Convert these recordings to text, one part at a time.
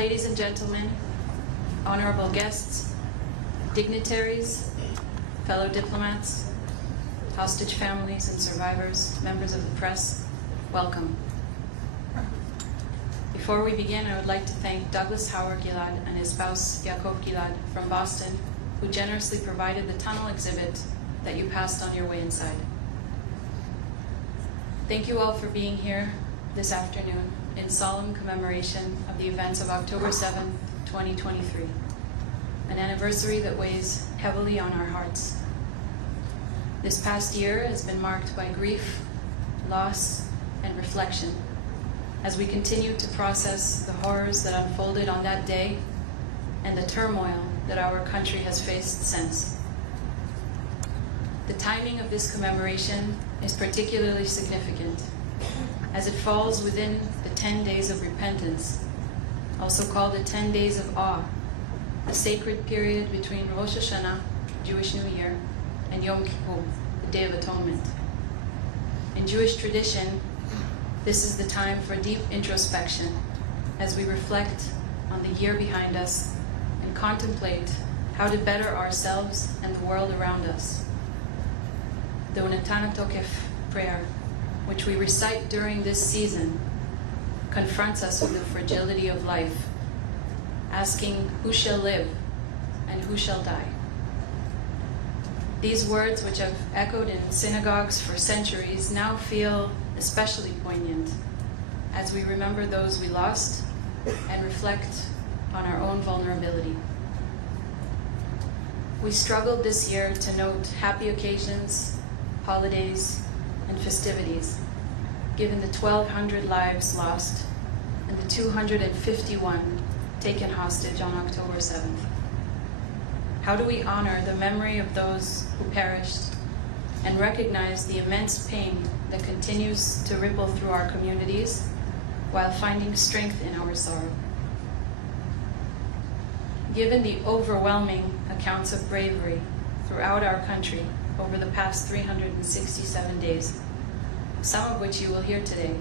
Ladies and gentlemen, honorable guests, dignitaries, fellow diplomats, hostage families and survivors, members of the press, welcome. Before we begin, I would like to thank Douglas Howard Gilad and his spouse Yaakov Gilad from Boston, who generously provided the tunnel exhibit that you passed on your way inside. Thank you all for being here this afternoon in solemn commemoration of the events of October 7, 2023, an anniversary that weighs heavily on our hearts. This past year has been marked by grief, loss, and reflection as we continue to process the horrors that unfolded on that day and the turmoil that our country has faced since. The timing of this commemoration is particularly significant, as it falls within the 10 days of repentance, also called the 10 days of awe, the sacred period between Rosh Hashanah, Jewish New Year, and Yom Kippur, the Day of Atonement. In Jewish tradition, this is the time for deep introspection as we reflect on the year behind us and contemplate how to better ourselves and the world around us. The Unatan Tokef prayer, which we recite during this season, confronts us with the fragility of life, asking who shall live and who shall die. These words, which have echoed in synagogues for centuries, now feel especially poignant as we remember those we lost and reflect on our own vulnerability. We struggled this year to note happy occasions, holidays, and festivities, given the 1,200 lives lost and the 251 taken hostage on October 7th. How do we honor the memory of those who perished and recognize the immense pain that continues to ripple through our communities while finding strength in our sorrow? Given the overwhelming accounts of bravery throughout our country over the past 367 days, some of which you will hear today,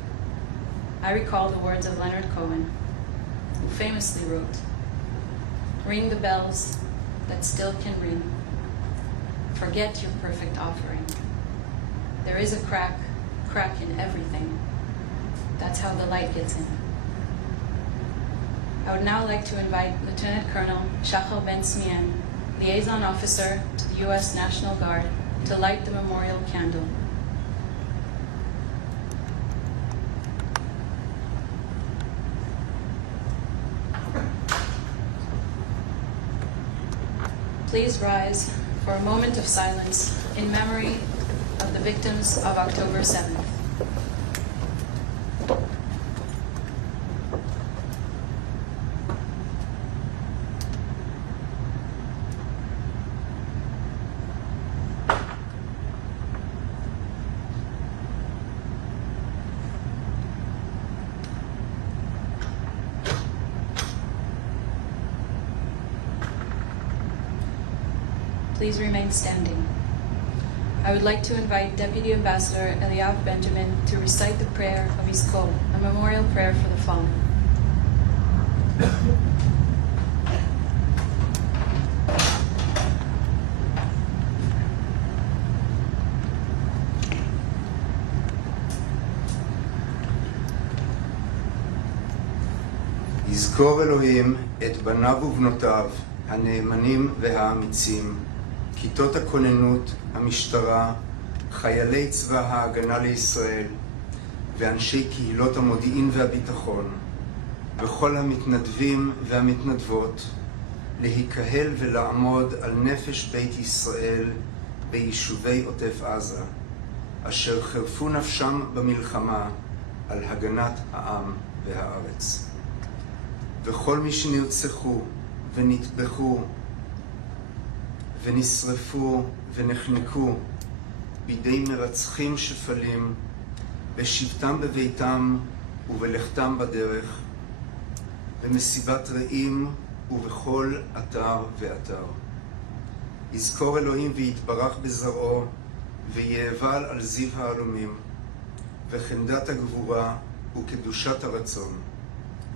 I recall the words of Leonard Cohen, who famously wrote, "Ring the bells that still can ring. Forget your perfect offering. There is a crack in everything. That's how the light gets in." I would now like to invite Lieutenant Colonel Shachar Ben Smien, Liaison Officer to the US National Guard, to light the memorial candle. Please rise for a moment of silence in memory of the victims of October 7th. Please remain standing. I would like to invite Deputy Ambassador Eliav Benjamin to recite the prayer of Yizkor, a memorial prayer for the fallen. יזכור אלוהים את בניו ובנותיו, הנאמנים והאמיצים, כיתות הכוננות, המשטרה, חיילי צבא ההגנה לישראל, ואנשי קהילות המודיעין והביטחון, וכל המתנדבים והמתנדבות, להיקהל ולעמוד על נפש בית ישראל ביישובי עוטף עזה, אשר חרפו נפשם במלחמה על הגנת העם והארץ. וכל מי שנרצחו ונטבחו ונשרפו ונחנקו בידי מרצחים שפלים בשבתם בביתם ובלכתם בדרך, במסיבת רעים ובכל אתר ואתר. יזכור אלוהים ויתברך בזרעו ויאבל על זיו העלומים, וחמדת הגבורה וקדושת הרצון.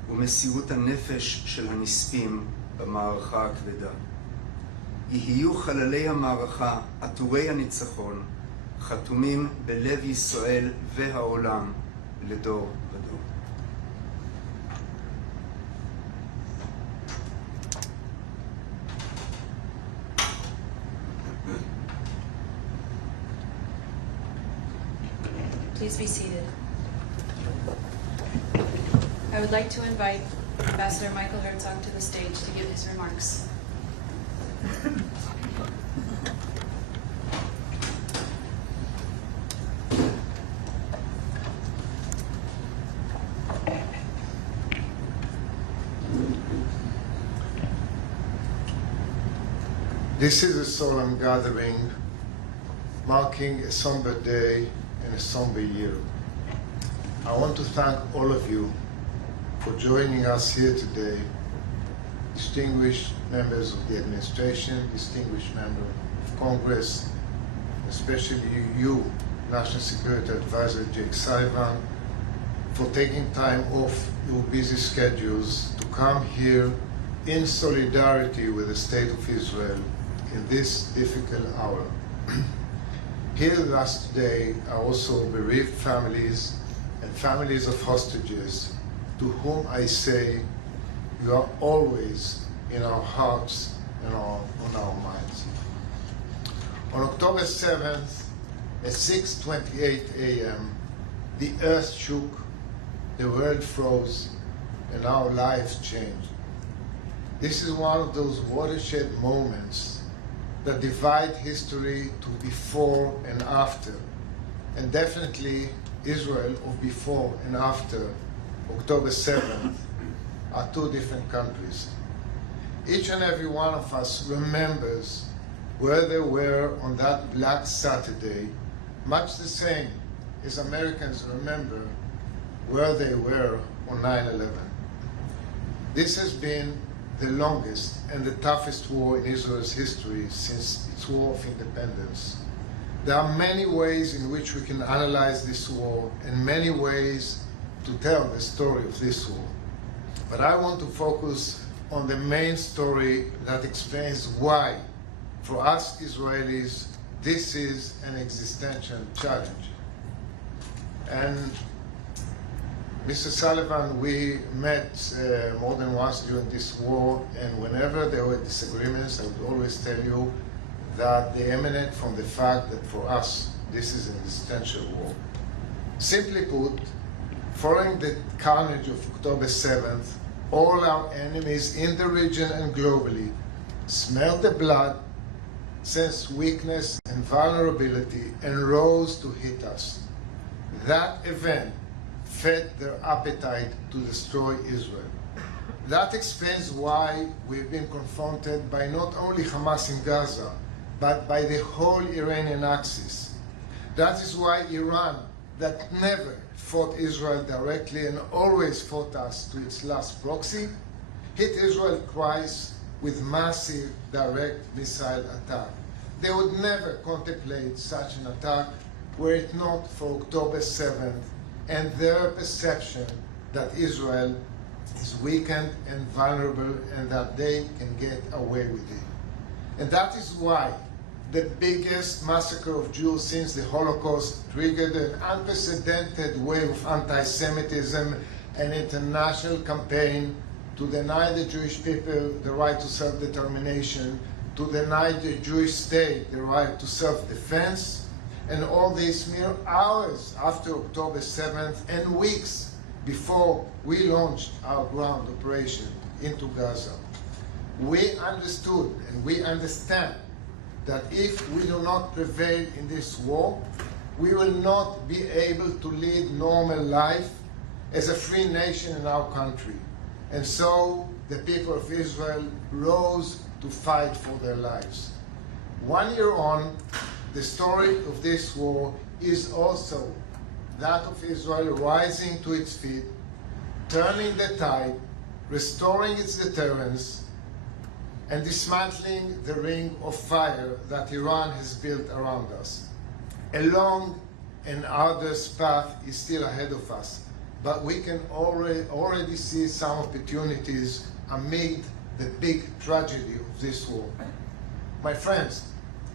ומסירות הנפש של הנספים במערכה הכבדה. יהיו חללי המערכה, עטורי הניצחון, חתומים בלב ישראל והעולם לדור ודור. Please be seated. I would like to invite Ambassador Michael Herzog to the stage to give his remarks. This is a solemn gathering marking a somber day and a somber year. I want to thank all of you for joining us here today, distinguished members of the administration, distinguished members of Congress, especially you, National Security Advisor Jake Sullivan, for taking time off your busy schedules to come here in solidarity with the State of Israel in this difficult hour. Here with us today are also bereaved families and families of hostages, to whom I say, you are always in our hearts and on our minds. On October 7th, at 6:28 a.m., the earth shook, the world froze, and our lives changed. This is one of those watershed moments that divide history to before and after, and definitely Israel of before and after October 7th are two different countries. Each and every one of us remembers where they were on that Black Saturday, much the same as Americans remember where they were on 9/11. This has been the longest and the toughest war in Israel's history since its War of Independence. There are many ways in which we can analyze this war and many ways to tell the story of this war. But I want to focus on the main story that explains why, for us Israelis, this is an existential challenge. And Mr. Sullivan, we met more than once during this war, and whenever there were disagreements, I would always tell you that they emanate from the fact that for us, this is an existential war. Simply put, following the carnage of October 7th, all our enemies in the region and globally smelled the blood, sensed weakness and vulnerability, and rose to hit us. That event fed their appetite to destroy Israel. That explains why we've been confronted by not only Hamas in Gaza, but by the whole Iranian axis. That is why Iran, that never fought Israel directly and always fought us to its last proxy, hit Israel twice with massive direct missile attack. They would never contemplate such an attack were it not for October 7th and their perception that Israel is weakened and vulnerable and that they can get away with it. And that is why the biggest massacre of Jews since the Holocaust triggered an unprecedented wave of anti-Semitism and international campaign to deny the Jewish people the right to self-determination, to deny the Jewish state the right to self-defense, and all this mere hours after October 7th and weeks before we launched our ground operation into Gaza. We understood and we understand that if we do not prevail in this war, we will not be able to lead normal life as a free nation in our country. And so the people of Israel rose to fight for their lives. 1 year on, the story of this war is also that of Israel rising to its feet, turning the tide, restoring its deterrence, and dismantling the ring of fire that Iran has built around us. A long and arduous path is still ahead of us, but we can already see some opportunities amid the big tragedy of this war. My friends,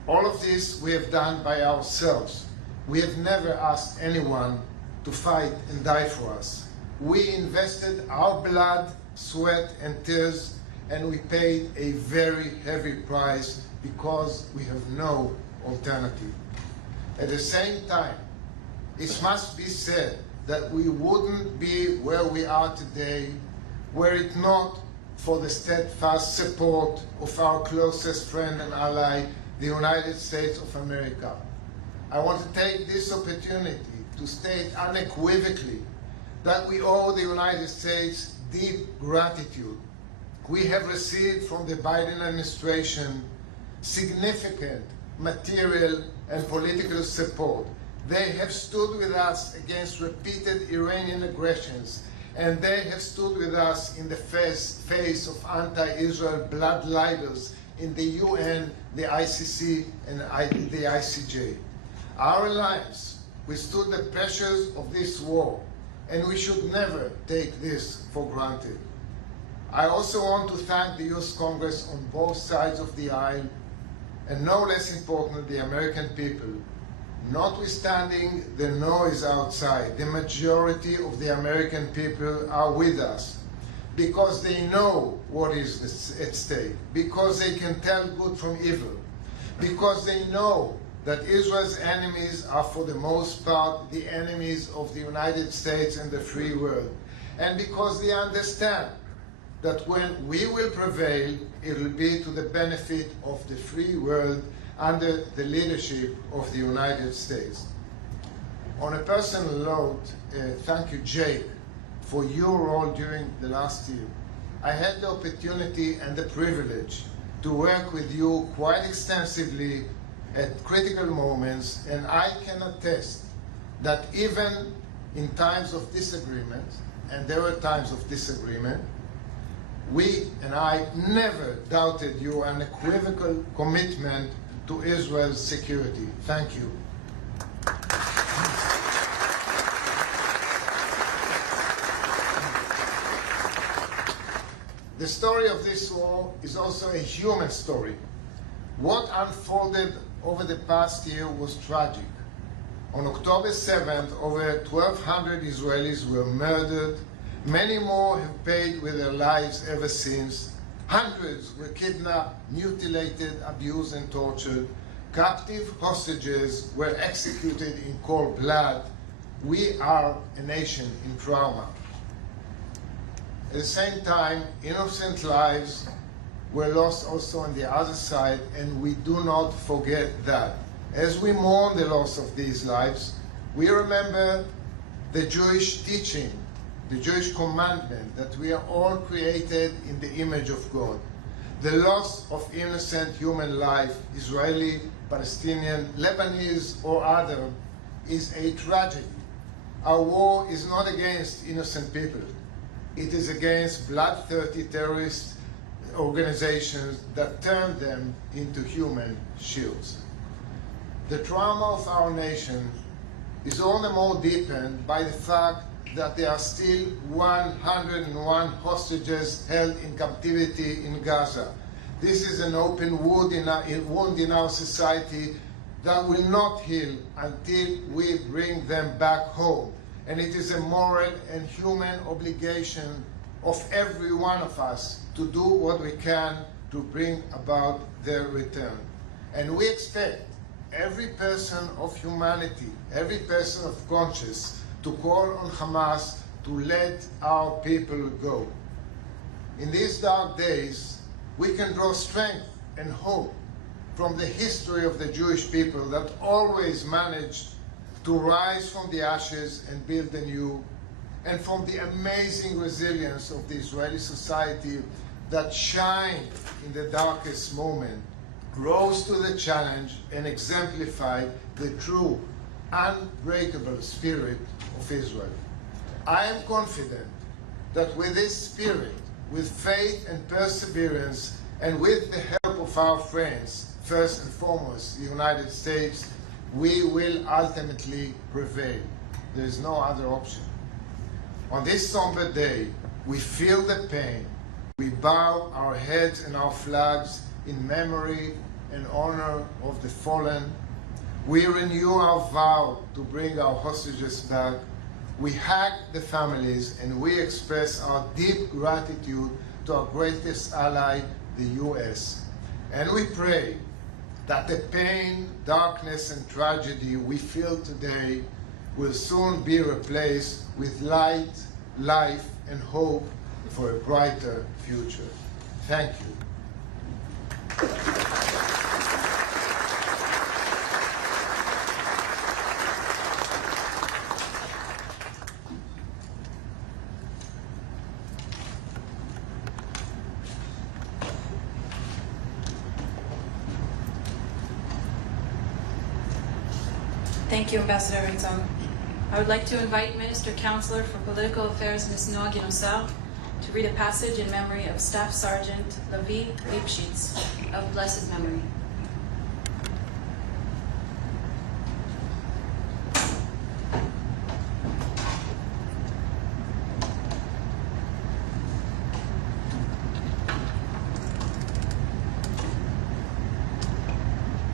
all of this we have done by ourselves. We have never asked anyone to fight and die for us. We invested our blood, sweat, and tears, and we paid a very heavy price because we have no alternative. At the same time, it must be said that we wouldn't be where we are today were it not for the steadfast support of our closest friend and ally, the United States of America. I want to take this opportunity to state unequivocally that we owe the United States deep gratitude. We have received from the Biden administration significant material and political support. They have stood with us against repeated Iranian aggressions, and they have stood with us in the face of anti-Israel blood libels in the UN, the ICC, and the ICJ. Our alliance withstood the pressures of this war, and we should never take this for granted. I also want to thank the US Congress on both sides of the aisle, and no less important, the American people. Notwithstanding the noise outside, the majority of the American people are with us because they know what is at stake, because they can tell good from evil, because they know that Israel's enemies are for the most part the enemies of the United States and the free world, and because they understand that when we will prevail, it will be to the benefit of the free world under the leadership of the United States. On a personal note, thank you, Jake, for your role during the last year. I had the opportunity and the privilege to work with you quite extensively at critical moments, and I can attest that even in times of disagreement, and there were times of disagreement, we and I never doubted your unequivocal commitment to Israel's security. Thank you. The story of this war is also a human story. What unfolded over the past year was tragic. On October 7th, over 1,200 Israelis were murdered. Many more have paid with their lives ever since. Hundreds were kidnapped, mutilated, abused, and tortured. Captive hostages were executed in cold blood. We are a nation in trauma. At the same time, innocent lives were lost also on the other side, and we do not forget that. As we mourn the loss of these lives, we remember the Jewish teaching, the Jewish commandment that we are all created in the image of God. The loss of innocent human life, Israeli, Palestinian, Lebanese, or other, is a tragedy. Our war is not against innocent people. It is against bloodthirsty terrorist organizations that turn them into human shields. The trauma of our nation is all the more deepened by the fact that there are still 101 hostages held in captivity in Gaza. This is an open wound in our society that will not heal until we bring them back home. And it is a moral and human obligation of every one of us to do what we can to bring about their return. And we expect every person of humanity, every person of conscience, to call on Hamas to let our people go. In these dark days, we can draw strength and hope from the history of the Jewish people that always managed to rise from the ashes and build anew, and from the amazing resilience of the Israeli society that shined in the darkest moment, rose to the challenge and exemplified the true, unbreakable spirit of Israel. I am confident that with this spirit, with faith and perseverance, and with the help of our friends, first and foremost the United States, we will ultimately prevail. There is no other option. On this somber day, we feel the pain. We bow our heads and our flags in memory and honor of the fallen. We renew our vow to bring our hostages back. We hug the families and we express our deep gratitude to our greatest ally, the US. And we pray that the pain, darkness, and tragedy we feel today will soon be replaced with light, life, and hope for a brighter future. Thank you. Thank you, Ambassador Herzog. I would like to invite Minister Counselor for Political Affairs, Ms. Noa Ginosar, to read a passage in memory of Staff Sergeant Levi Lipschitz of blessed memory.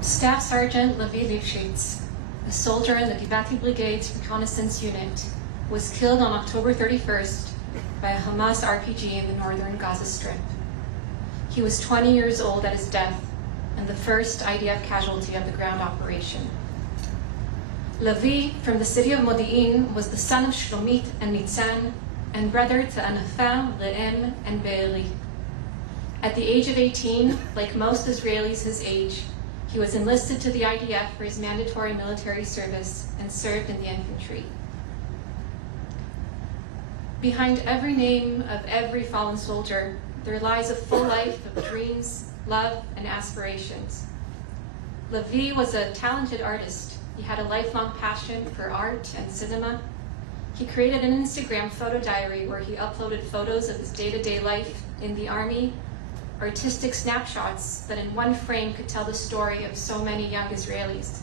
Staff Sergeant Levi Lipschitz, a soldier in the Givati Brigade's reconnaissance unit, was killed on October 31st by a Hamas RPG in the northern Gaza Strip. He was 20 years old at his death and the first IDF casualty of the ground operation. Levi, from the city of Modi'in, was the son of Shlomit and Nitzan and brother to Anafa, Re'em, and Be'eri. At the age of 18, like most Israelis his age, he was enlisted to the IDF for his mandatory military service and served in the infantry. Behind every name of every fallen soldier, there lies a full life of dreams, love, and aspirations. Levi was a talented artist. He had a lifelong passion for art and cinema. He created an Instagram photo diary where he uploaded photos of his day-to-day life in the army, artistic snapshots that in one frame could tell the story of so many young Israelis.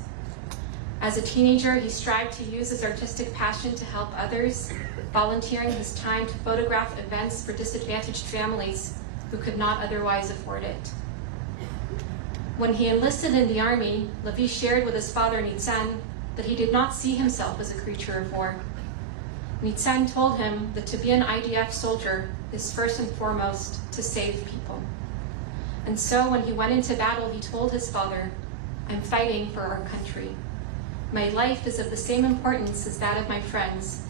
As a teenager, he strived to use his artistic passion to help others, volunteering his time to photograph events for disadvantaged families who could not otherwise afford it. When he enlisted in the army, Levi shared with his father Nitzan that he did not see himself as a creature of war. Nitzan told him that to be an IDF soldier is first and foremost to save people. And so when he went into battle, he told his father, "I'm fighting for our country. My life is of the same importance as that of my friends,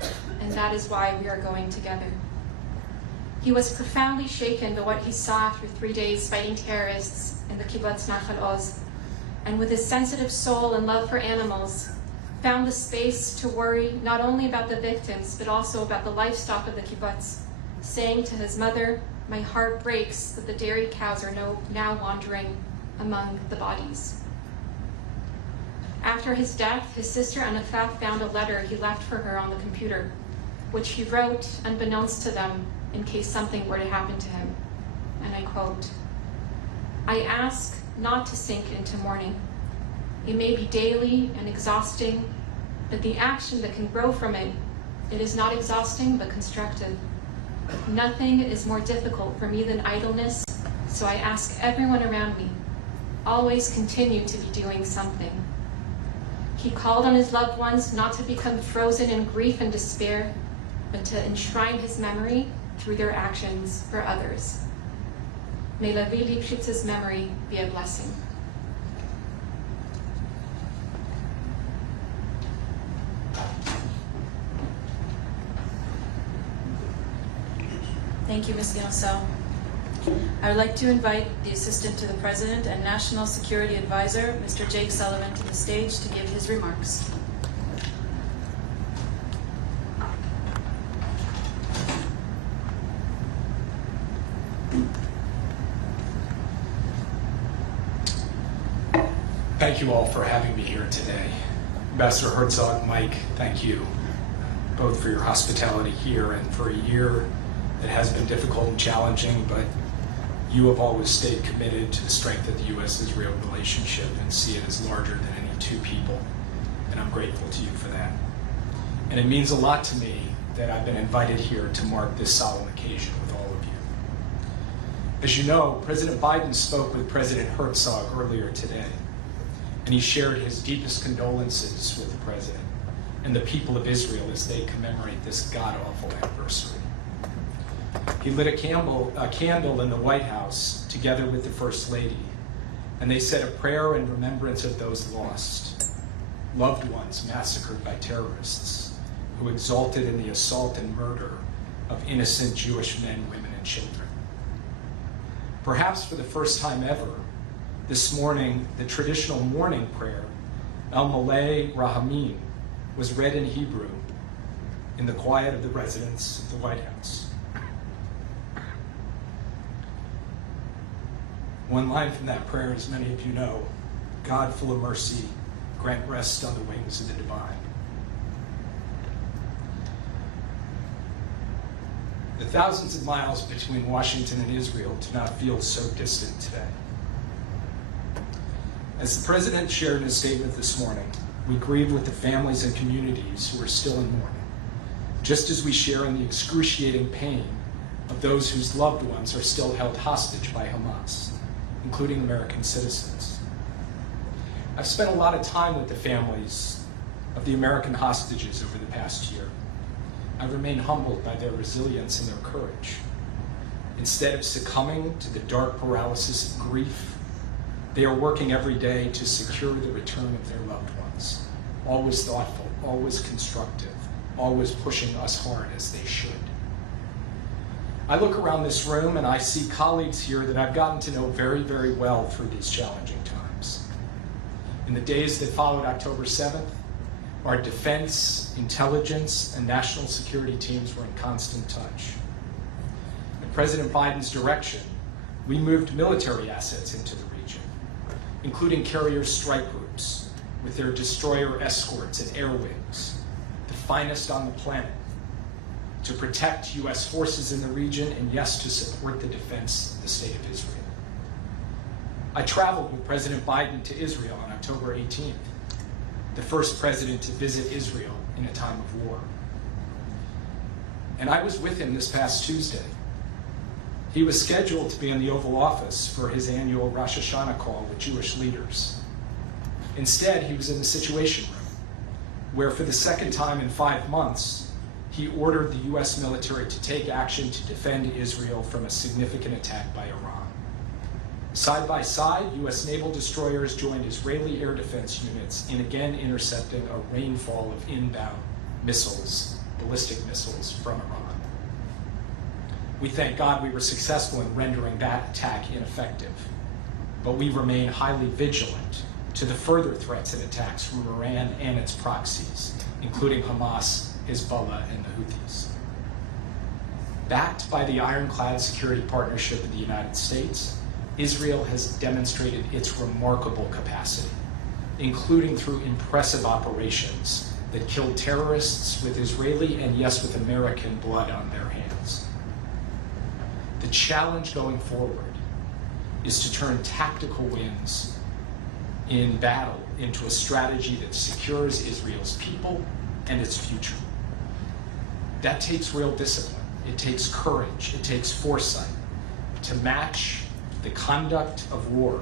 and that is why we are going together." He was profoundly shaken by what he saw after 3 days fighting terrorists in the kibbutz Nachal Oz, and with his sensitive soul and love for animals, found the space to worry not only about the victims, but also about the livestock of the kibbutz, saying to his mother, "My heart breaks that the dairy cows are now wandering among the bodies." After his death, his sister Anafa found a letter he left for her on the computer, which he wrote unbeknownst to them in case something were to happen to him. And I quote, "I ask not to sink into mourning. It may be daily and exhausting, but the action that can grow from it, it is not exhausting but constructive. Nothing is more difficult for me than idleness, so I ask everyone around me, always continue to be doing something." He called on his loved ones not to become frozen in grief and despair, but to enshrine his memory through their actions for others. May Levi Lipschitz's memory be a blessing. Thank you, Ms. Ginosar. I would like to invite the Assistant to the President and National Security Advisor, Mr. Jake Sullivan, to the stage to give his remarks. Thank you all for having me here today. Ambassador Herzog, Mike, thank you both for your hospitality here and for a year that has been difficult and challenging, but you have always stayed committed to the strength of the U.S.-Israel relationship and see it as larger than any two people, and I'm grateful to you for that. And it means a lot to me that I've been invited here to mark this solemn occasion with all of you. As you know, President Biden spoke with President Herzog earlier today, and he shared his deepest condolences with the president and the people of Israel as they commemorate this god-awful anniversary. He lit a candle in the White House together with the First Lady, and they said a prayer in remembrance of those lost, loved ones massacred by terrorists who exulted in the assault and murder of innocent Jewish men, women, and children. Perhaps for the first time ever, this morning, the traditional morning prayer, El Malei Rahamim, was read in Hebrew in the quiet of the residence of the White House. One line from that prayer, as many of you know, God full of mercy, grant rest on the wings of the divine. The thousands of miles between Washington and Israel do not feel so distant today. As the President shared in his statement this morning, we grieve with the families and communities who are still in mourning, just as we share in the excruciating pain of those whose loved ones are still held hostage by Hamas, including American citizens. I've spent a lot of time with the families of the American hostages over the past year. I remain humbled by their resilience and their courage. Instead of succumbing to the dark paralysis of grief, they are working every day to secure the return of their loved ones, always thoughtful, always constructive, always pushing us hard as they should. I look around this room and I see colleagues here that I've gotten to know very, very well through these challenging times. In the days that followed October 7th, our defense, intelligence, and national security teams were in constant touch. At President Biden's direction, we moved military assets into the region, including carrier strike groups with their destroyer escorts and air wings, the finest on the planet, to protect U.S. forces in the region and, yes, to support the defense of the state of Israel. I traveled with President Biden to Israel on October 18th, the first president to visit Israel in a time of war. And I was with him this past Tuesday. He was scheduled to be in the Oval Office for his annual Rosh Hashanah call with Jewish leaders. Instead, he was in the Situation Room, where for the second time in 5 months, he ordered the U.S. military to take action to defend Israel from a significant attack by Iran. Side by side, U.S. naval destroyers joined Israeli air defense units in again intercepting a rainfall of inbound missiles, ballistic missiles from Iran. We thank God we were successful in rendering that attack ineffective, but we remain highly vigilant to the further threats and attacks from Iran and its proxies, including Hamas, Hezbollah, and the Houthis. Backed by the ironclad security partnership of the United States, Israel has demonstrated its remarkable capacity, including through impressive operations that killed terrorists with Israeli and, yes, with American blood on their hands. The challenge going forward is to turn tactical wins in battle into a strategy that secures Israel's people and its future. That takes real discipline. It takes courage. It takes foresight to match the conduct of war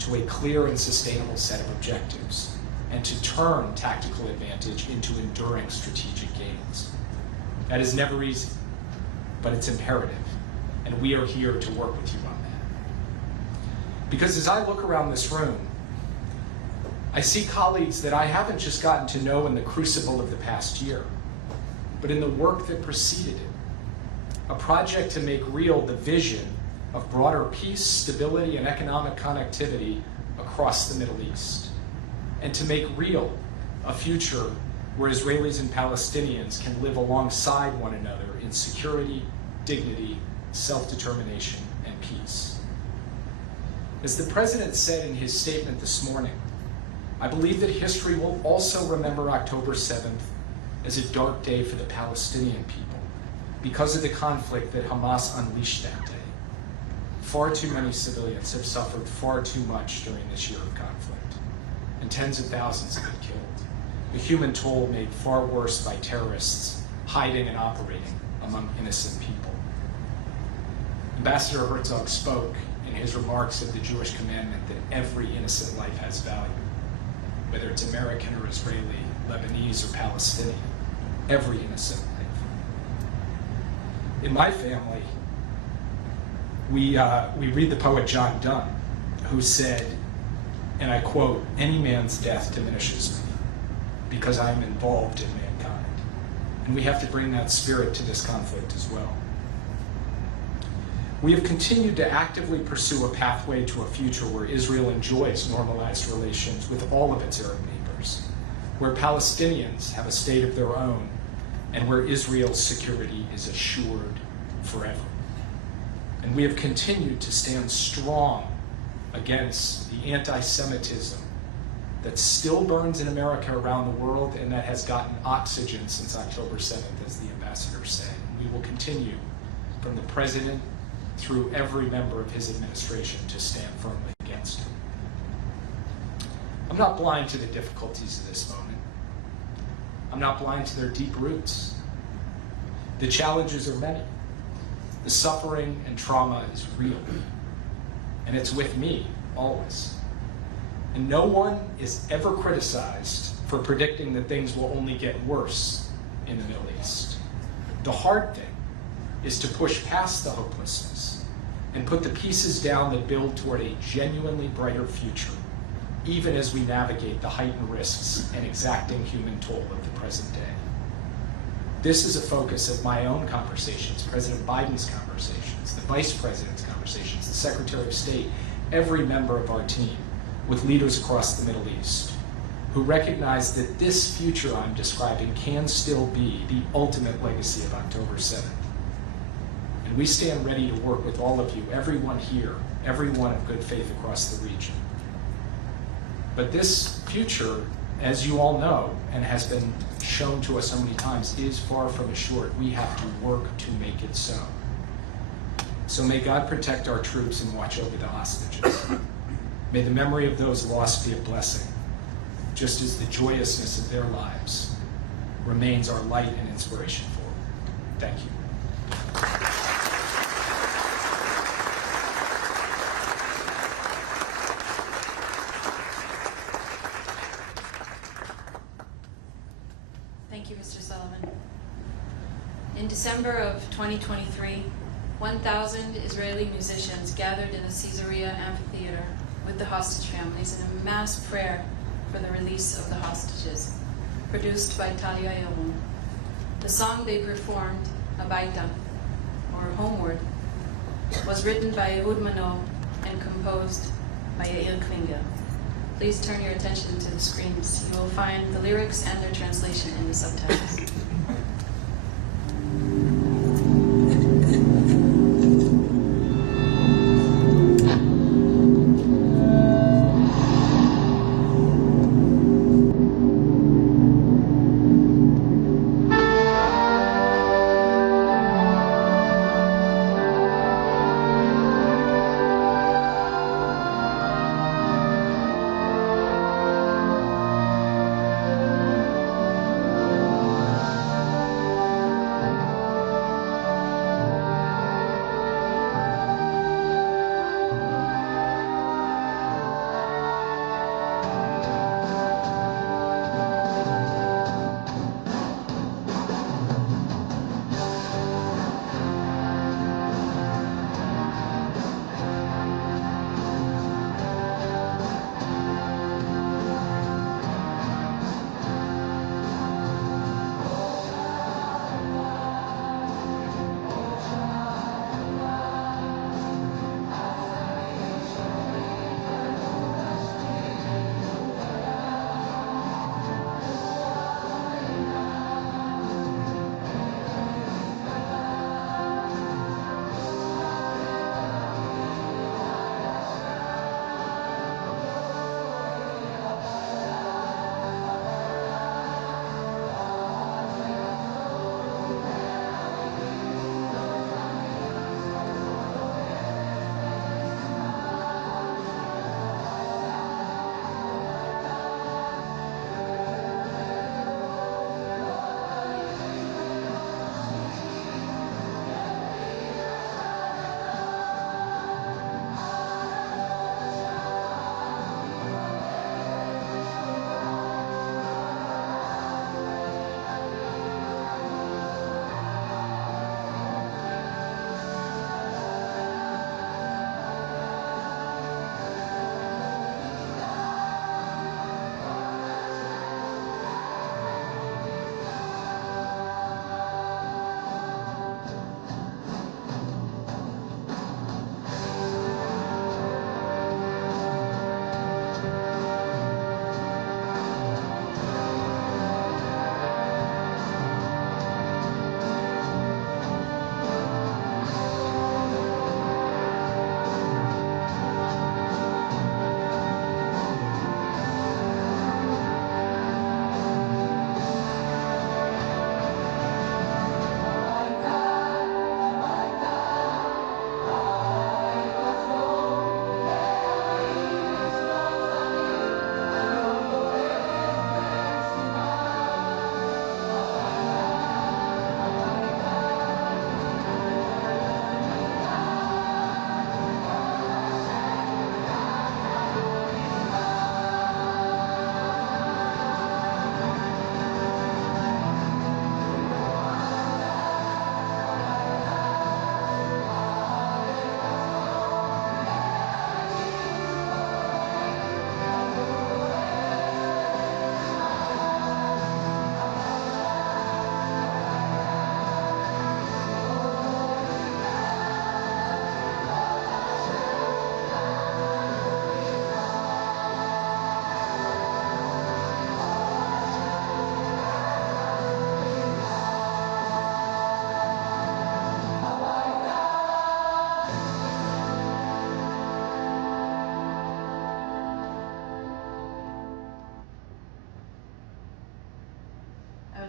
to a clear and sustainable set of objectives, and to turn tactical advantage into enduring strategic gains. That is never easy, but it's imperative, and we are here to work with you on that. Because as I look around this room, I see colleagues that I haven't just gotten to know in the crucible of the past year, but in the work that preceded it. A project to make real the vision of broader peace, stability, and economic connectivity across the Middle East, and to make real a future where Israelis and Palestinians can live alongside one another in security, dignity, self-determination, and peace. As the President said in his statement this morning, I believe that history will also remember October 7th as a dark day for the Palestinian people because of the conflict that Hamas unleashed that day. Far too many civilians have suffered far too much during this year of conflict, and tens of thousands have been killed. The human toll made far worse by terrorists hiding and operating among innocent people. Ambassador Herzog spoke in his remarks of the Jewish commandment that every innocent life has value, whether it's American or Israeli, Lebanese or Palestinian, every innocent life. In my family, we read the poet John Donne, who said, and I quote, "Any man's death diminishes me because I am involved in mankind." And we have to bring that spirit to this conflict as well. We have continued to actively pursue a pathway to a future where Israel enjoys normalized relations with all of its Arab neighbors, where Palestinians have a state of their own, and where Israel's security is assured forever. And we have continued to stand strong against the anti-Semitism that still burns in America around the world and that has gotten oxygen since October 7th, as the ambassador said. We will continue from the president through every member of his administration to stand firmly against it. I'm not blind to the difficulties of this moment. I'm not blind to their deep roots. The challenges are many. The suffering and trauma is real. And it's with me, always. And no one is ever criticized for predicting that things will only get worse in the Middle East. The hard thing is to push past the hopelessness and put the pieces down that build toward a genuinely brighter future, even as we navigate the heightened risks and exacting human toll of the present day. This is a focus of my own conversations, President Biden's conversations, the Vice President's conversations, the Secretary of State, every member of our team with leaders across the Middle East who recognize that this future I'm describing can still be the ultimate legacy of October 7th. And we stand ready to work with all of you, everyone here, everyone of good faith across the region. But this future, as you all know, and has been shown to us so many times, is far from assured. We have to work to make it so. So may God protect our troops and watch over the hostages. May the memory of those lost be a blessing, just as the joyousness of their lives remains our light and inspiration forward. Thank you. Thank you, Mr. Sullivan. In December of 2023, 1,000 Israeli musicians gathered in the Caesarea amphitheater with the hostage families in a mass prayer for the release of the hostages, produced by Talia Yaron. The song they performed, Abaita, or Homeward, was written by Ehud Mano and composed by Yair Klinger. Please turn your attention to the screens. You will find the lyrics and their translation in the subtitles.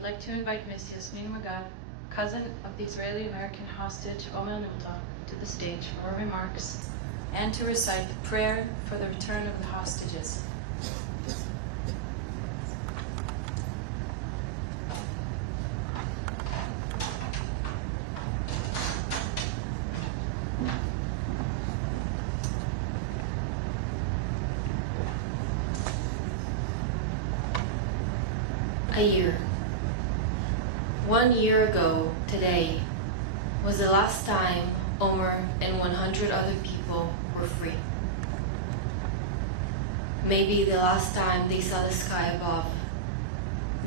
would like to invite Ms. Yasmin Magad, cousin of the Israeli-American hostage Omer Nilta, to the stage for her remarks and to recite the prayer for the return of the hostages. A year. 1 year ago today was the last time Omer and 100 other people were free. Maybe the last time they saw the sky above.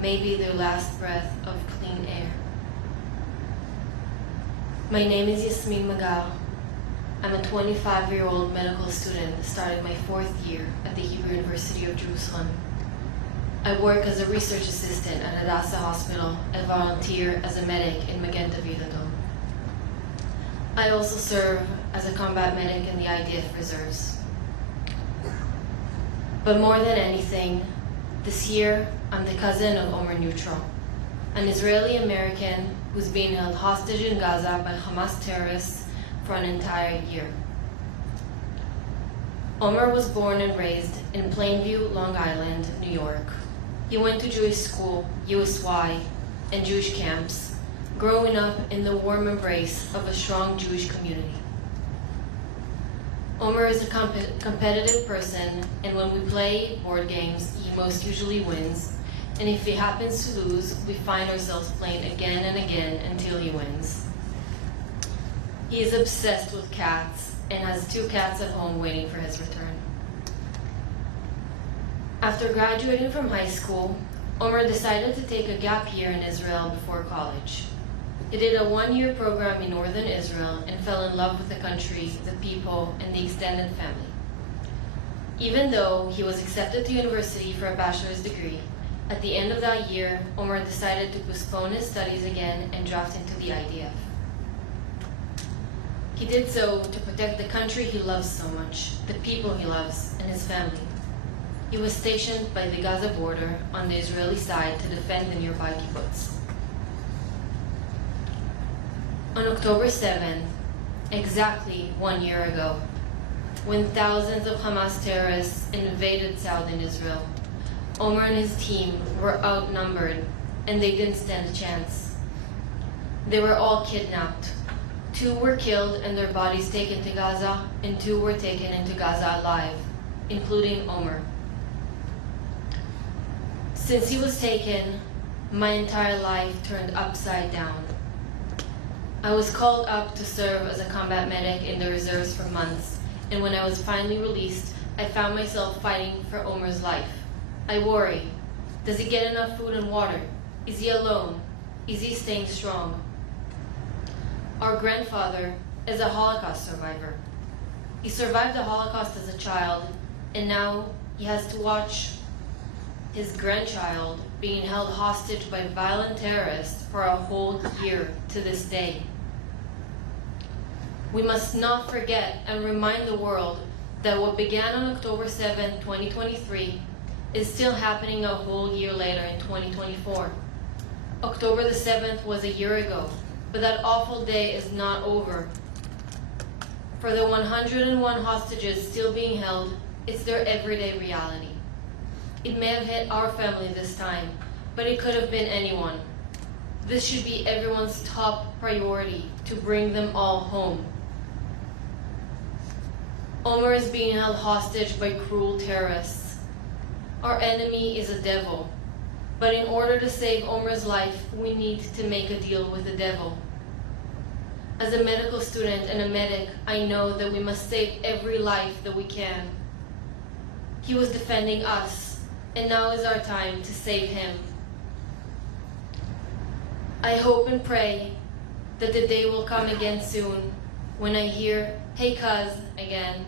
Maybe their last breath of clean air. My name is Yasmin Magal. I'm a 25-year-old medical student starting my 4th year at the Hebrew University of Jerusalem. I work as a research assistant at Hadassah Hospital and volunteer as a medic in Magen David Adom. I also serve as a combat medic in the IDF Reserves. But more than anything, this year I'm the cousin of Omer Neutral, an Israeli-American who's being held hostage in Gaza by Hamas terrorists for an entire year. Omer was born and raised in Plainview, Long Island, New York. He went to Jewish school, USY, and Jewish camps, growing up in the warm embrace of a strong Jewish community. Omer is a competitive person, and when we play board games, he most usually wins, and if he happens to lose, we find ourselves playing again and again until he wins. He is obsessed with cats and has 2 cats at home waiting for his return. After graduating from high school, Omer decided to take a gap year in Israel before college. He did a 1-year program in northern Israel and fell in love with the country, the people, and the extended family. Even though he was accepted to university for a bachelor's degree, at the end of that year, Omer decided to postpone his studies again and draft into the IDF. He did so to protect the country he loves so much, the people he loves, and his family. He was stationed by the Gaza border on the Israeli side to defend the nearby kibbutz. On October 7th, exactly 1 year ago, when thousands of Hamas terrorists invaded southern Israel, Omer and his team were outnumbered and they didn't stand a chance. They were all kidnapped. 2 were killed and their bodies taken to Gaza, and 2 were taken into Gaza alive, including Omer. Since he was taken, my entire life turned upside down. I was called up to serve as a combat medic in the reserves for months, and when I was finally released, I found myself fighting for Omer's life. I worry. Does he get enough food and water? Is he alone? Is he staying strong? Our grandfather is a Holocaust survivor. He survived the Holocaust as a child, and now he has to watch his grandchild being held hostage by violent terrorists for a whole year to this day. We must not forget and remind the world that what began on October 7, 2023 is still happening a whole year later in 2024. October the 7th was a year ago, but that awful day is not over. For the 101 hostages still being held, it's their everyday reality. It may have hit our family this time, but it could have been anyone. This should be everyone's top priority, to bring them all home. Omer is being held hostage by cruel terrorists. Our enemy is a devil, but in order to save Omer's life, we need to make a deal with the devil. As a medical student and a medic, I know that we must save every life that we can. He was defending us, and now is our time to save him. I hope and pray that the day will come again soon when I hear, "Hey cuz," again,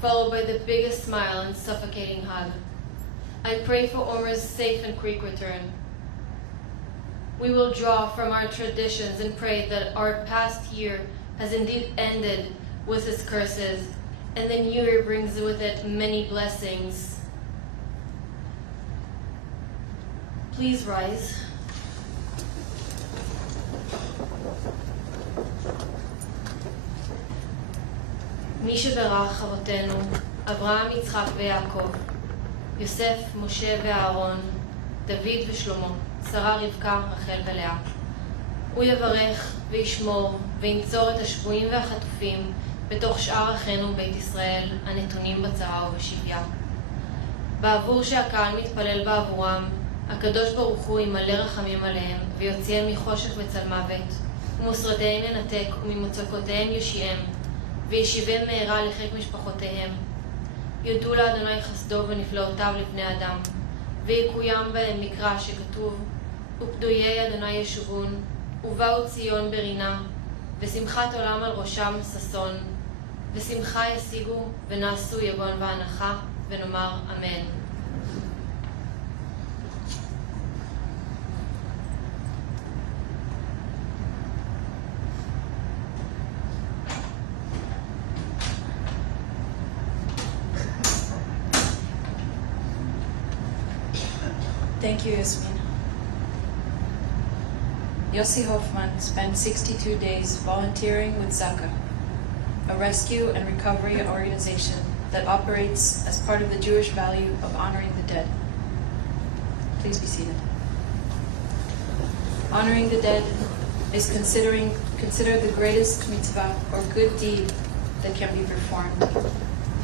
followed by the biggest smile and suffocating hug. I pray for Omer's safe and quick return. We will draw from our traditions and pray that our past year has indeed ended with its curses, and the new year brings with it many blessings. Please rise. מי שברך אבותינו, אברהם, יצחק ויעקב, יוסף, משה ואהרון, דוד ושלמה, שרה, רבקה, רחל ולאה. הוא יברך וישמור וינצור את השבויים והחטופים בתוך שאר אחינו בית ישראל הנתונים בצרה ובשביה. בעבור שהקהל מתפלל בעבורם, הקדוש ברוך הוא ימלא רחמים עליהם ויוציאם מחושך וצל מוות, ומוסרדיהם ינתק וממצוקותיהם יושיעם, וישיבם מהרה לחיק משפחותיהם. יודו לאדוני חסדו ונפלאותיו לבני אדם, ויקוים בהם מקרא שכתוב, ופדויי אדוני ישובון, ובאו ציון ברינה, ושמחת עולם על ראשם ששון, ושמחה ישיגו ונעשו יגון והנחה, ונאמר אמן. Thank you, Yasmin. Yossi Hoffman spent 62 days volunteering with Zaka, a rescue and recovery organization that operates as part of the Jewish value of honoring the dead. Please be seated. Honoring the dead is considered the greatest mitzvah or good deed that can be performed,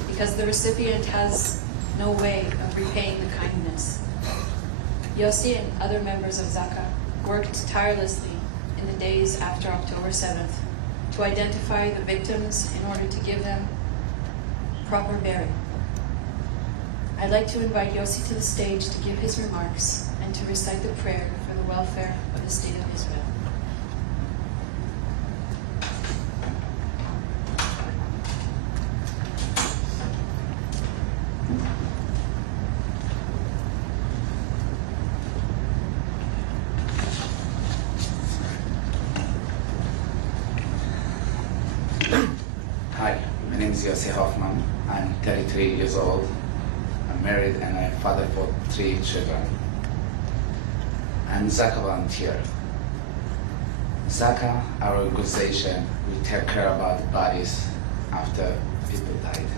because the recipient has no way of repaying the kindness. Yossi and other members of Zaka worked tirelessly in the days after October 7th to identify the victims in order to give them proper burial. I'd like to invite Yossi to the stage to give his remarks and to recite the prayer for the welfare of the state of Israel. Hi, my name is Yossi Hoffman. I'm 33 years old. I'm married and I'm a father for 3 children. I'm Zaka volunteer. Zaka, our organization, we take care about the bodies after people died.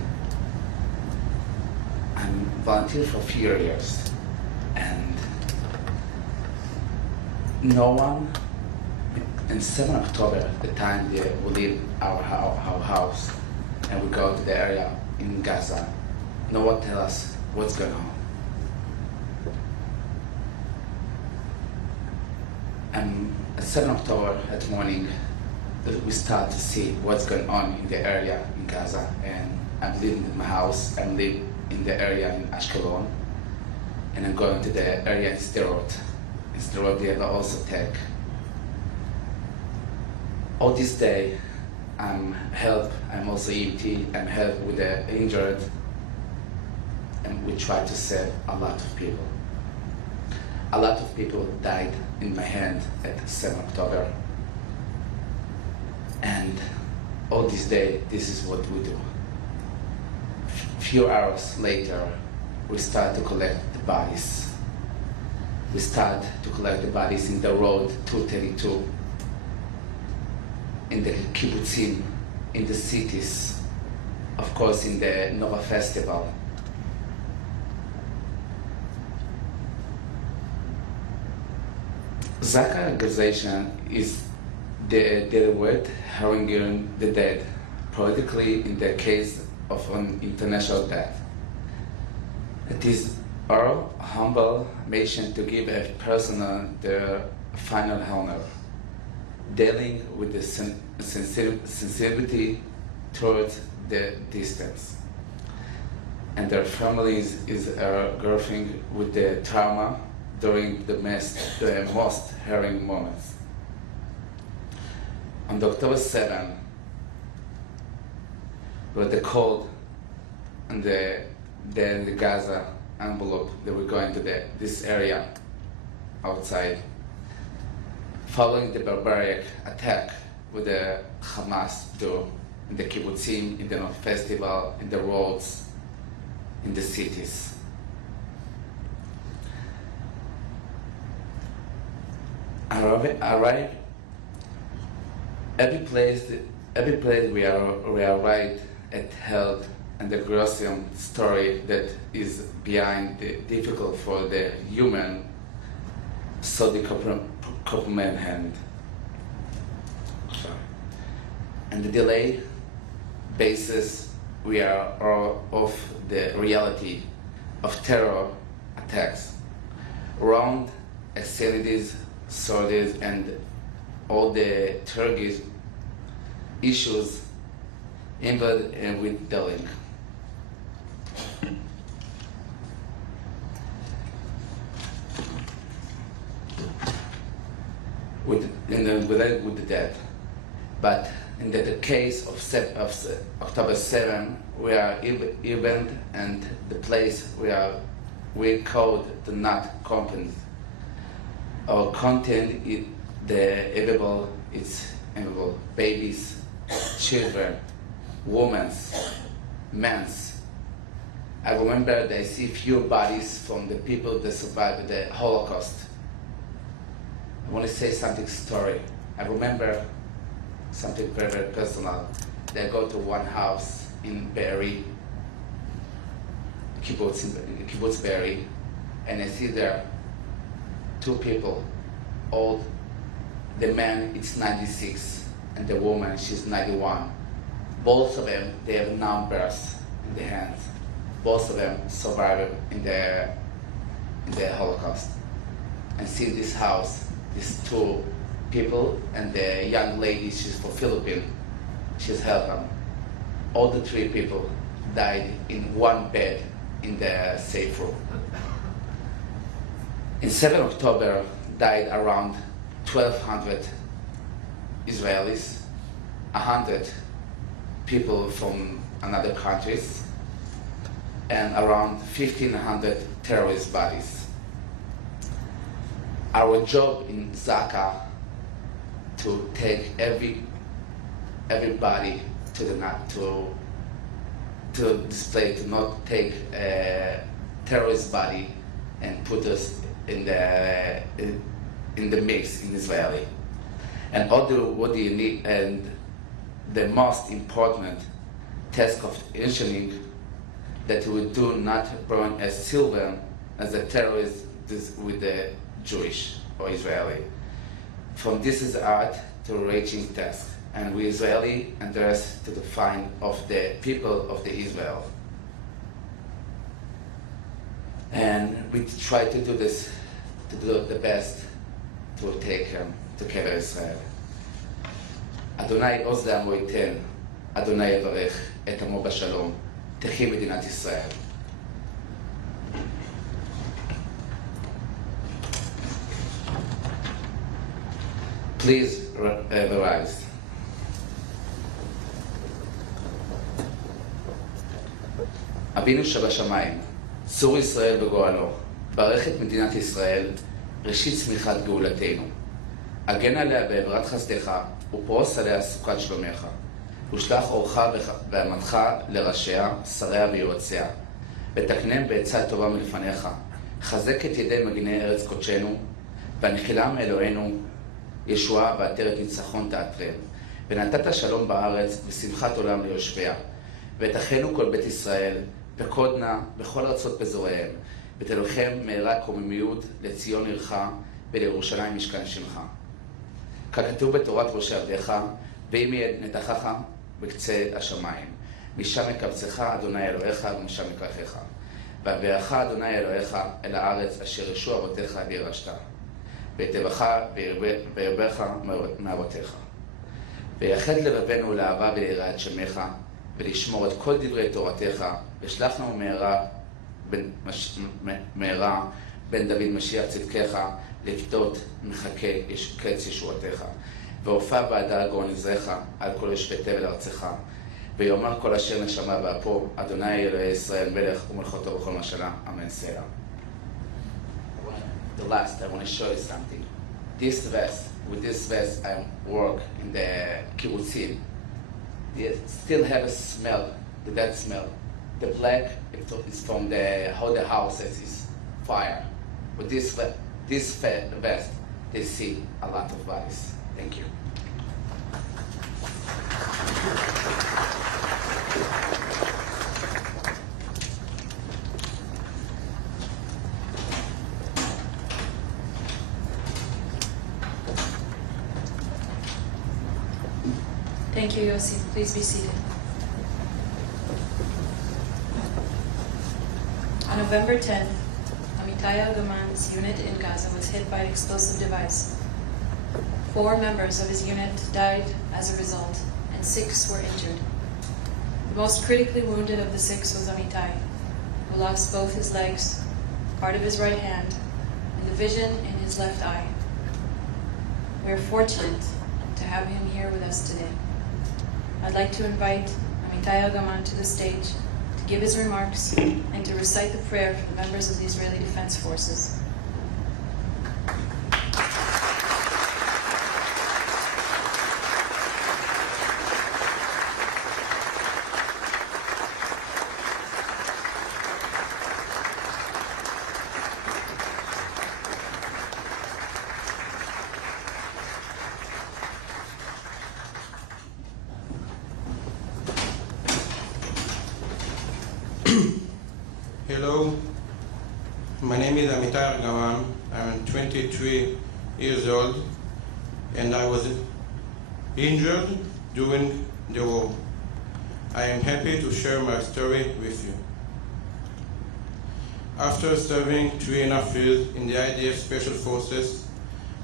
I'm volunteer for a few years, and no one. In 7 October, the time we leave our house and we go to the area in Gaza, no one tell us what's going on. And at 7 October at morning, we start to see what's going on in the area in Gaza. And I'm living in my house, I'm living in the area in Ashkelon, and I'm going to the area in Sderot. In Sderot, they have also take. All this day, I'm also EMT, I'm help with the injured, and we try to save a lot of people. A lot of people died in my hand at 7 October. And all this day, this is what we do. Few hours later, we start to collect the bodies. We start to collect the bodies in the road 232. In the kibbutzim, in the cities, of course in the Nova Festival. Zaka organization is the word honoring the dead, politically in the case of an international death. It is our humble mission to give a person their final honor, dealing with the sensitivity towards the distance. And their families is grappling with the trauma during the most harrowing moments. On October 7, with the cold and the Gaza envelope, they were going to this area outside, following the barbaric attack with the Hamas do in the kibbutzim, in the festival, in the roads, in the cities. Every place we arrived it held and the gruesome story that is behind the difficult for the human so the comprehend. And the delay basis we are all of the reality of terror attacks around extremities, soldiers, and all the Turkish issues involved with the link. With the dead. But in the case of October 7, we are event and the place we called the not content. Our content is the available, it's available babies, children, women, men. I remember that I see few bodies from the people that survived the Holocaust. I want to say something story. I remember something very, very personal. They go to one house in Be'eri, Kibbutz Be'eri, and I see there two people, old. The man is 96, and the woman, she's 91. Both of them, they have numbers in their hands. Both of them survived in the Holocaust. And see this house, these two people, and the young lady, she's from Philippines, she's helping. All the three people died in one bed in the safe room. In 7 October, died around 1,200 Israelis, 100 people from another countries, and around 1,500 terrorist bodies. Our job in Zaka to take everybody to the to display, to not take a terrorist body and put us in the mix in Israeli. And what do you need? And the most important task of ensuring that we do not burn as silver as a terrorist with the Jewish or Israeli. From this is art to reaching task, and we Israeli address to the find of the people of the Israel. And we try to do this, to do the best to take to care of Israel. אדוני עוז לעמו ייתן, אדוני יברך את עמו בשלום, תחי מדינת ישראל. Please rise. אבינו שבשמיים, צור ישראל בגואלו, ברך את מדינת ישראל, ראשית צמיחת גאולתנו. הגן עליה בעברת חסדך, ופרוס עליה סוכת שלומך. ושלח אורך ואמתך לראשיה, שריה ויועציה. ותקנם בעצה טובה מלפניך. חזק את ידי מגני ארץ קודשנו, והנחילה מאלוהינו, ישועה ועטרת ניצחון תעטרם. ונתת שלום בארץ ושמחת עולם ליושביה. ואת אחינו כל בית ישראל, פקוד נא בכל ארצות באזוריהם, ותלכם מהרה קוממיות לציון עירך ולירושלים משכן שמך. ככתוב בתורת משה עבדיך, ואם יהיה נתחך בקצה השמיים. משם יקבצך אדוני אלוהיך ומשם יקרחך. והביאך אדוני אלוהיך אל הארץ אשר ירשו אבותיך וירשת. ויטבך וירבך מאבותיך. ויחד לבבנו לאהבה וליראת שמך, ולשמור את כל דברי תורתך, ושלחנו מהרה בן דוד משיח צדקך, לפדות מחכה קץ ישועתך. והופע בעדה גאון עזרך על כל יושבי תבל ארצך. ויאמר כל אשר נשמה באפו, אדוני אלוהי ישראל מלך ומלכותו בכל משלה. אמן סלע. The last, I want to show you something. This vest, with this vest I work in the kibbutzim. They still have a smell, the dead smell. The black is from how the house is fire. With this vest, they see a lot of bodies. Thank you. Thank you, Yossi. Please be seated. On November 10th, Amitai Al-Gaman's unit in Gaza was hit by an explosive device. 4 members of his unit died as a result, and 6 were injured. The most critically wounded of the 6 was Amitai, who lost both his legs, part of his right hand, and the vision in his left eye. We are fortunate to have him here with us today. I'd like to invite Amitai Al-Gaman to the stage to give his remarks and to recite the prayer for the members of the Israeli Defense Forces. Hello, my name is Amitai Al-Gaman. I'm 23 years old and I was injured during the war. I am happy to share my story with you. After serving 3.5 years in the IDF Special Forces,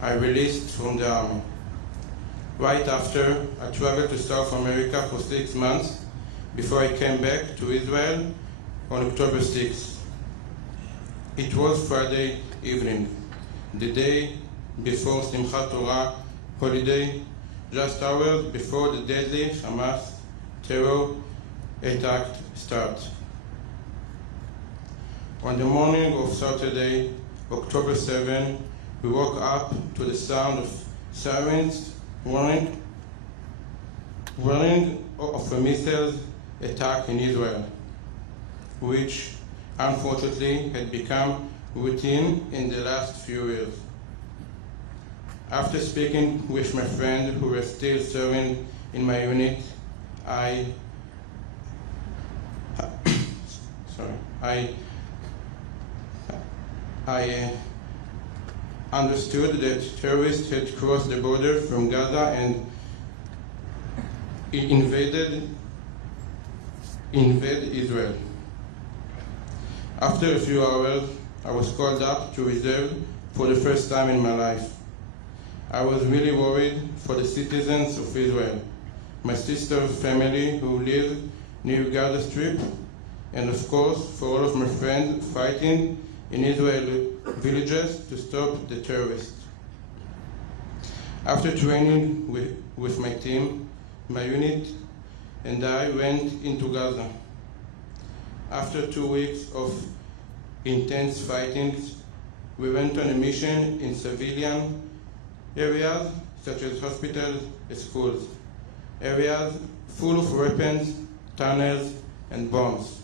I released from the army. Right after, I traveled to South America for 6 months before I came back to Israel on October 6th. It was Friday evening, the day before Simchat Torah holiday, just hours before the deadly Hamas terror attack started. On the morning of Saturday, October 7, we woke up to the sound of sirens warning of a missile attack in Israel, which unfortunately had become routine in the last few years. After speaking with my friend who was still serving in my unit, I understood that terrorists had crossed the border from Gaza and invaded Israel. After a few hours, I was called up to reserve for the first time in my life. I was really worried for the citizens of Israel, my sister's family who live near Gaza Strip, and of course for all of my friends fighting in Israeli villages to stop the terrorists. After training with my team, my unit and I went into Gaza. After 2 weeks of intense fighting, we went on a mission in civilian areas such as hospitals and schools, areas full of weapons, tunnels, and bombs.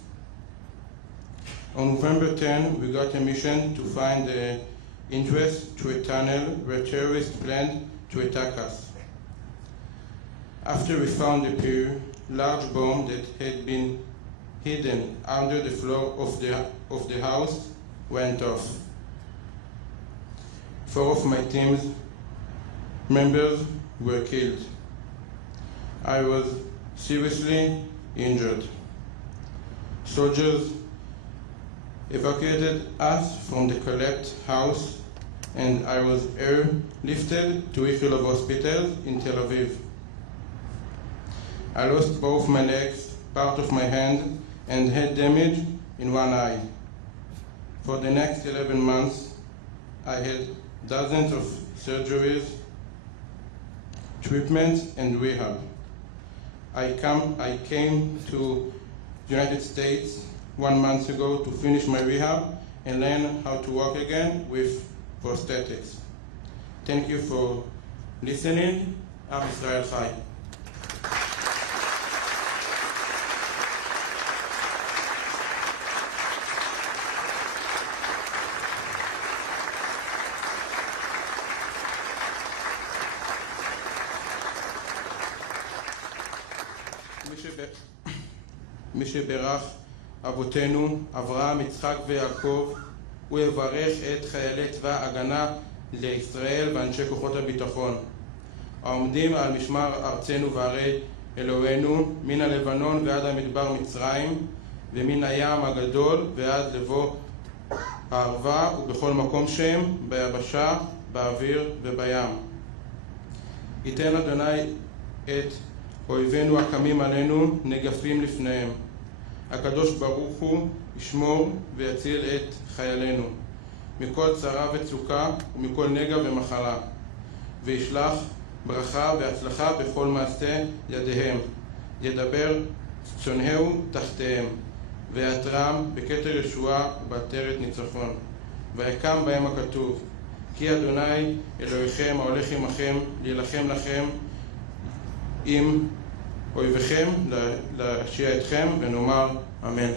On November 10, we got a mission to find the entrance to a tunnel where terrorists planned to attack us. After we found a large bomb that had been hidden under the floor of the house went off. 4 of my team's members were killed. I was seriously injured. Soldiers evacuated us from the collapsed house and I was airlifted to Ichilov Hospital in Tel Aviv. I lost both my legs, part of my hand, and had damage in one eye. For the next 11 months, I had dozens of surgeries, treatments, and rehab. I came to the United States 1 month ago to finish my rehab and learn how to walk again with prosthetics. Thank you for listening. Am Israel Chai. מי שברך אבותינו, אברהם, יצחק ויעקב, הוא יברך את חיילי צבא ההגנה לישראל ואנשי כוחות הביטחון, העומדים על משמר ארצנו וערי אלוהינו, מן הלבנון ועד המדבר מצרים, ומן הים הגדול ועד לבוא הערבה, ובכל מקום שהם, ביבשה, באוויר ובים. ייתן אדוני את אויבינו הקמים עלינו נגפים לפניהם. הקדוש ברוך הוא ישמור ויציל את חיילינו מכל צרה וצוקה ומכל נגע ומחלה, וישלח ברכה והצלחה בכל מעשה ידיהם, ידבר צונהו תחתיהם, ויעטרם בכתר ישועה ובעטרת ניצחון. ויקם בהם הכתוב, כי אדוני אלוהיכם ההולך עמכם להילחם לכם עם אויביכם להשיע אתכם, ונאמר אמן.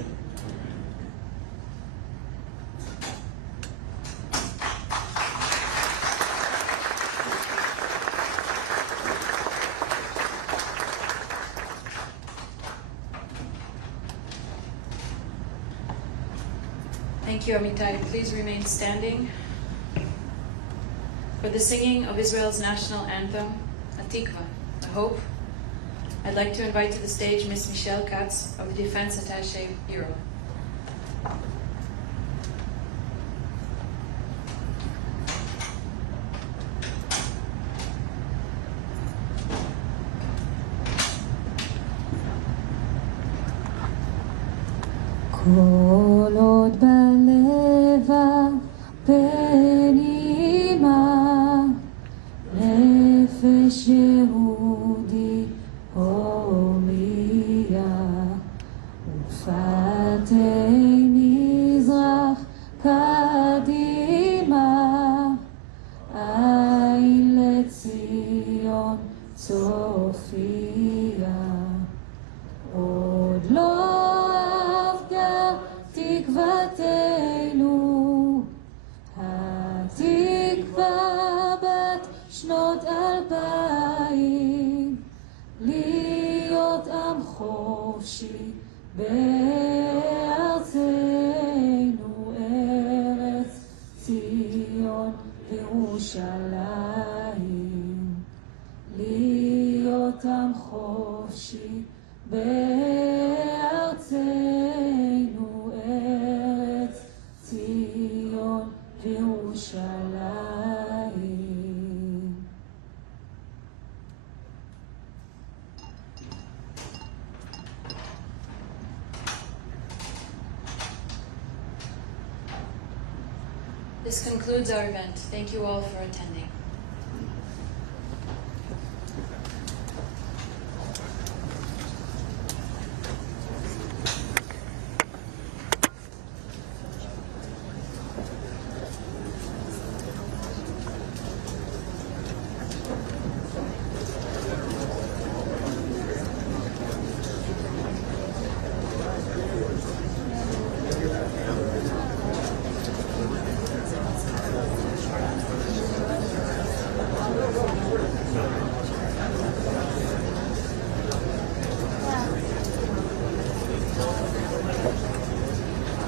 Thank you, Amitai. Please remain standing for the singing of Israel's national anthem, Atikva, the Hope. I'd like to invite to the stage Ms. Michelle Katz of the Defense Attaché Bureau. כל עוד בלבב פנימה, נפש יהודי הומיה, ופתי מזרח קדימה, עין לציון צופיה. עוד לא תקוותנו, התקווה בת שנות 2000, להיות עם חופשי בארצנו, ארץ ציון וירושלים. להיות עם חופשי בארצנו, ארץ ציון וירושלים. This concludes our event. Thank you all for attending.